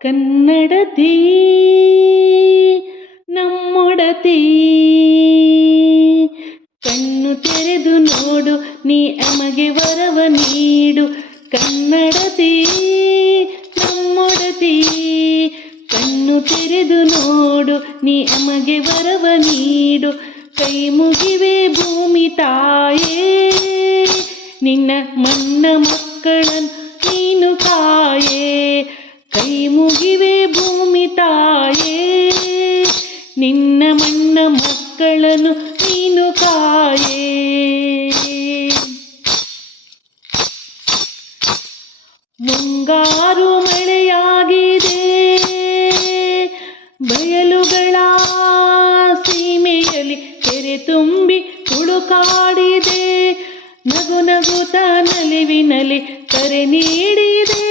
ಕನ್ನಡತಿ ನಮ್ಮೊಡತಿ, ಕಣ್ಣು ತೆರೆದು ನೋಡು ನೀ ಅಮಗೆ ವರವ ನೀಡು. ಕನ್ನಡತಿ ನಮ್ಮೊಡತಿ, ಕಣ್ಣು ತೆರೆದು ನೋಡು ನೀ ಅಮಗೆ ವರವ ನೀಡು. ಕೈ ಮುಗಿವೆ ಭೂಮಿ ತಾಯೇ, ನಿನ್ನ ಮಣ್ಣ ಮಕ್ಕಳನ್ನು ನೀನು ಕಾಯೇ. ಕೈ ಮುಗಿವೆ ಭೂಮಿ ತಾಯೇ, ನಿನ್ನ ಮಣ್ಣ ಮಕ್ಕಳನ್ನು ನೀನು ಕಾಯೇ. ಮುಂಗಾರು ಮಳೆಯಾಗಿದೆ, ಬಯಲುಗಳ ಸೀಮೆಯಲ್ಲಿ ಕೆರೆ ತುಂಬಿ ತುಳುಕಾಡಿದೆ. ನಗು ನಗುತ್ತ ನಲಿವಿನಲಿ ಕರೆ ನೀಡಿದೆ,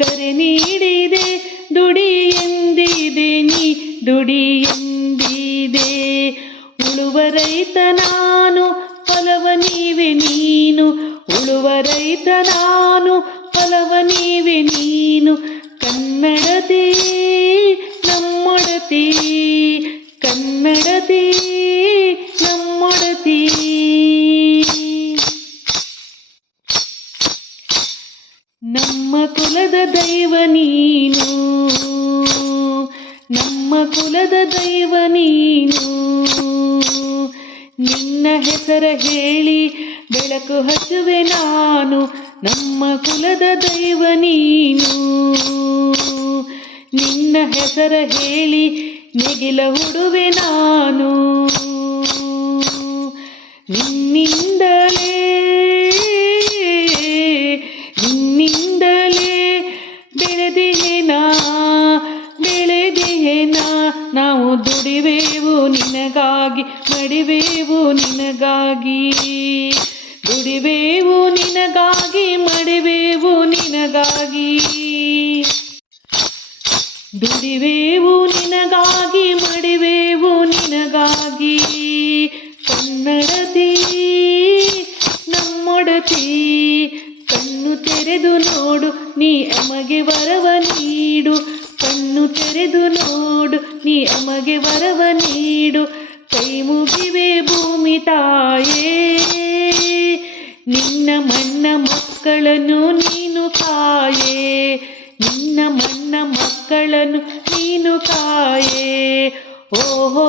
ಕರೆ ನೀಡಿದೆ. ದುಡಿ ಎಂದಿದೆ ನೀ ದುಡಿ ಎಂದಿದೆ. ಉಳುವ ರೈತ ನಾನು, ಫಲವ ನೀವೆ ನೀನು. ಉಳುವ ರೈತ ನಾನು, ಫಲವ ನೀವೆ ನೀನು. ಕನ್ನಡತಿ ನಮ್ಮೊಡತಿ, ಕನ್ನಡತಿ ನಮ್ಮೊಡತಿ. ನಮ್ಮ ಕುಲದ ದೈವ ನೀನು, ನಮ್ಮ ಕುಲದ ದೈವ ನೀನು. ನಿನ್ನ ಹೆಸರ ಹೇಳಿ ಬೆಳಕು ಹಚ್ಚುವೆ ನಾನು. ನಮ್ಮ ಕುಲದ ದೈವ ನೀನು, ನಿನ್ನ ಹೆಸರ ಹೇಳಿ ನೆಗಿಲ ಹುಡುವೆ ನಾನು. ನಿನ್ನಿಂದಲೇ ನಿನ್ನಿಂದಲೇ ಬೆಳೆದಿಹೇನಾ ಬೆಳೆದಿಹೇನಾ. ನಾವು ದುಡಿವೆವು ನಿನಗಾಗಿ, ಮಡಿವೆವು ನಿನಗಾಗಿ. ದುಡಿವೆವು ನಿನಗಾಗಿ, ಮಡಿವೆವು ನಿನಗಾಗಿ. ದುಡಿವೆವು ನಿನಗಾಗಿ, ಮಡಿವೆವು ನಿನಗಾಗಿ. ಕನ್ನಡತಿ ನಮ್ಮೊಡತಿ, ಕಣ್ಣು ತೆರೆದು ನೋಡು ನೀ ಅಮಗೆ ವರವ ನೀಡು. ಕಣ್ಣು ತೆರೆದು ನೋಡು ನೀ ಅಮಗೆ ವರವ ನೀಡು. ಕೈ ಮುಗಿವೆ ಭೂಮಿ ತಾಯೇ, ನಿನ್ನ ಮಣ್ಣ ಮಕ್ಕಳನ್ನು ನೀನು ಕಾಯೇ. ನಿನ್ನ ಮಣ್ಣ ಮಕ್ಕಳನ್ನು ನೀನು ಕಾಯೇ. ಓಹೋ